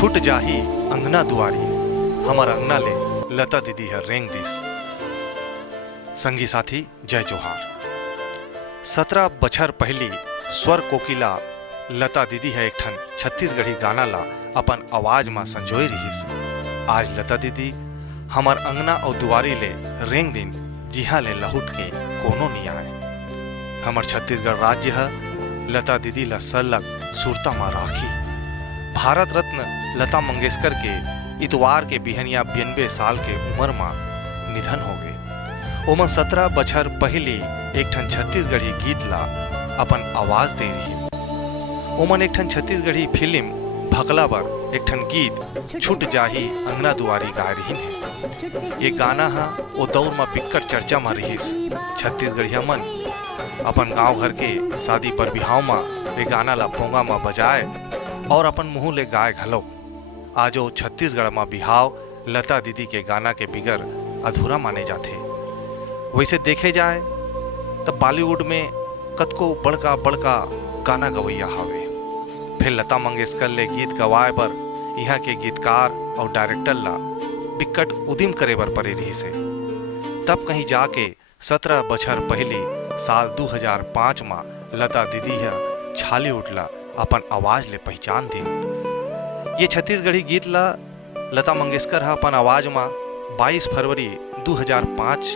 छूट जाही अंगना दुआरी, हमर अंगना ले लता दीदी है रेंग दिस। संगी साथी जय जोहार। 17 बछर पहली स्वर कोकिला लता दीदी है एक ठन छत्तीसगढ़ी गाना ला अपन आवाज में संजोए रहीस। आज लता दीदी हमर अंगना और दुआरी ले रेंग दिन जिहा ले लहुट के कोनो नहीं आए। हमर छत्तीसगढ़ राज्य है लता दीदी ला सलग सुरता में राखी। भारत रत्न लता मंगेशकर के इतवार के बिहनिया 92 साल के उम्र में निधन हो गए। ओमन 17 बछर पहले एक ठन छत्तीसगढ़ी गीत ला अपन आवाज दे रही। ओमन एक ठन छत्तीसगढ़ी फिल्म भगला बर एक ठन गीत छूट जाही अंगना दुआरी गा रही है। ये गाना हा वो दौर में बिकट चर्चा में रहीस। छत्तीसगढ़िया मन अपन गांव घर के शादी पर बिहाव में ये गाना ला पोंगा में बजाए और अपन मुंह ले गाय घलो। आजो छत्तीसगढ़ में बिहाव लता दीदी के गाना के बिगर अधूरा माने जाते। वैसे देखे जाए तो बॉलीवुड में कतको बड़का बड़का गाना गवैया हवे, फिर लता मंगेशकर ले गीत गवाए पर यहाँ के गीतकार और डायरेक्टर ला बिकट उदिम करे बर परे रही से। तब कहीं जाके 17 बछर पहली साल 2005 में लता दीदी है छाली उठला अपन आवाज ले पहचान दिन। ये छत्तीसगढ़ी गीत ला लता मंगेशकर है अपन आवाज में 22 फरवरी 2005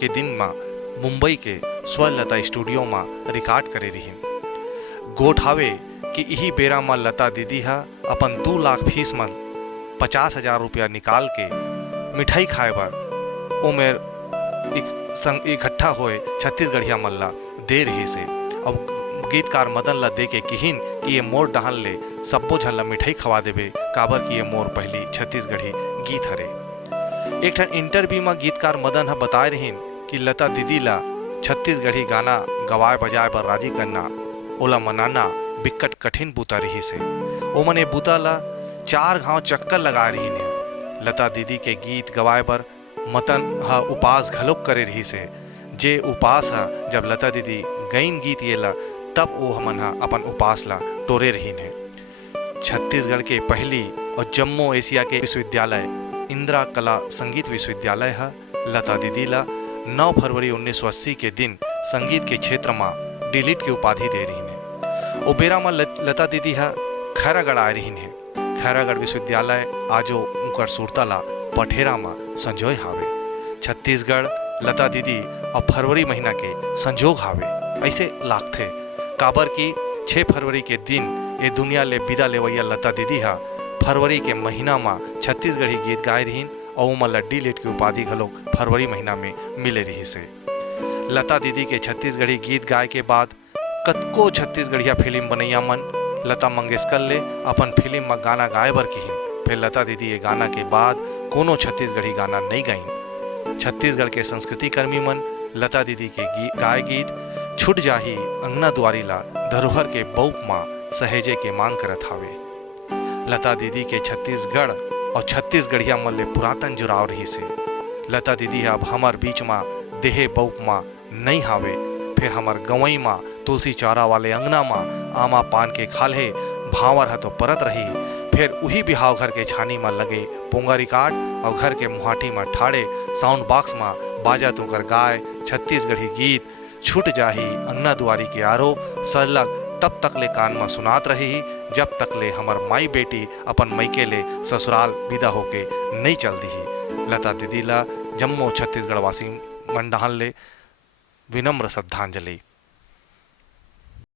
के दिन में मुंबई के स्वर लता स्टूडियो में रिकॉर्ड करे रही। गोठ हावे कि यही बेरा में लता दीदी है अपन 2 लाख फीस में 50,000 रुपया निकाल के मिठाई खाए बर उमेर इकट्ठा होए छत्तीसगढ़िया मल्ला दे रही से। अब गीतकार मदन ला दे के किहिन कि ये मोर डहान ले सब्बो झन ला मिठाई खवा देवे, काबर कि ये मोर पहली छत्तीसगढ़ी गीत हरे। एक ठन इंटरव्यू में गीतकार मदन हा बताए रहीन कि लता दीदी ला छत्तीसगढ़ी गाना गवाए बजाए पर राजी करना ओला मनाना बिकट कठिन बूता रही से। ओमन ए बूता ला 4 घाव चक्कर लगा रही ने। लता दीदी के गीत गवाए पर मतन हा उपास घलोक करे रही से। जे उपास हा जब लता दीदी गईन गीत ये ला तब वो हमन हा अपन उपास ला टोरे रही ने। छत्तीसगढ़ के पहली और जम्मू एशिया के विश्वविद्यालय इंदिरा कला संगीत विश्वविद्यालय हा लता दीदी ला 9 फरवरी 1980 के दिन संगीत के क्षेत्र में डिलीट की उपाधि दे रही ने। ओ बेरा में लता दीदी हा खैरागढ़ आ रही ने। खैरागढ़ विश्वविद्यालय आजो उनकर सुरता ला पठेरा में संजोय हावे। छत्तीसगढ़ लता दीदी और फरवरी महीना के संजोग हावे ऐसे लागथे, काबर की 6 फरवरी के दिन ये दुनिया ले विदा लेवैया लता दीदी हा फरवरी के महीना में छत्तीसगढ़ी गीत गाए रहीन और उमन ला डी.लिट की उपाधि घलो फरवरी महीना में मिले रही से। लता दीदी के छत्तीसगढ़ी गीत गाए के बाद कतको छत्तीसगढ़िया फिल्म बनैया मन लता मंगेशकर ले अपन फिल्म में गाना गाए बर किहिन। फिर लता दीदी ये गाना के बाद कोनो छत्तीसगढ़ी गाना नहीं गाइन। छत्तीसगढ़ के संस्कृति कर्मी मन लता दीदी के गाय गीत छूट जाही अंगना दुआरी ला धरोहर के बौक माँ सहेजे के मांग करत हावे। लता दीदी के छत्तीसगढ़ और छत्तीसगढ़िया मन ले पुरातन जुड़ाव रही से। लता दीदी अब हमार बीच में देहे बौक माँ नहीं हावे। फिर हमार गवई माँ तुलसी चौरा वाले अंगना माँ आमा पान के खाले भावर ह तो परत रही। फिर उही बिहाव घर के छानी में लगे पोंगा रिकॉर्ड और घर के मुहाटी में ठाड़े साउंड बॉक्स में बाजा तुकर गाय छत्तीसगढ़ी गीत छूट जाही अंगना दुआरी के आरो सलग तब तक ले कान में सुनात रही जब तक ले हमर माई बेटी अपन मैके ले ससुराल विदा होके नहीं चल दी। लता दीदी ला जम्मू छत्तीसगढ़ वासी मंडाहन ले विनम्र श्रद्धांजलि।